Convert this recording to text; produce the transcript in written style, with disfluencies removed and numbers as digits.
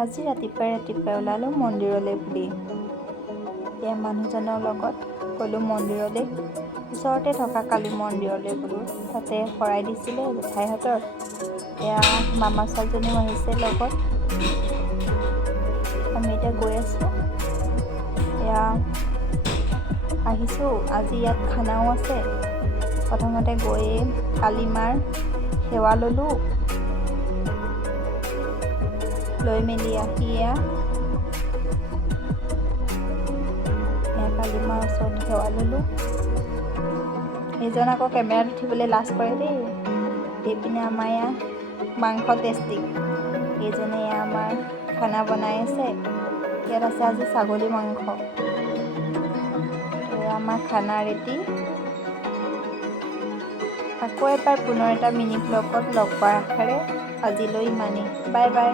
আজি ৰাতিপুৱাই ওলালোঁ মন্দিৰলৈ বুলি। এই মানুহজনৰ লগত গ'লোঁ মন্দিৰলৈ, ওচৰতে থকা কালী মন্দিৰলৈ গ'লোঁ। তাতে শৰাই দিছিলে জেঠাইহঁতৰ। এয়া মামা ছোৱালীজনীও আহিছে লগত। আমি এতিয়া গৈ আছোঁ। এয়া আহিছোঁ। আজি ইয়াত খানাও আছে। প্ৰথমতে গৈয়ে কালী মাৰ সেৱা ল'লোঁ। লৈ মেলি আহি এয়া কালী মাৰ ওচৰত সেৱা ল'লোঁ। এইজন আকৌ কেমেৰাত উঠিবলৈ লাজ কৰে দেই। এইপিনে আমাৰ এয়া মাংস টেষ্টিং। এইজনে এয়া আমাৰ খানা বনাই আছে। ইয়াত আছে আজি ছাগলী মাংস। এয়া আমাৰ খানা ৰেডি। আকৌ এবাৰ পুনৰ এটা মিনি ব্লগত লগ পোৱাৰ আশাৰে আজিলৈ ইমানেই। Bye bye.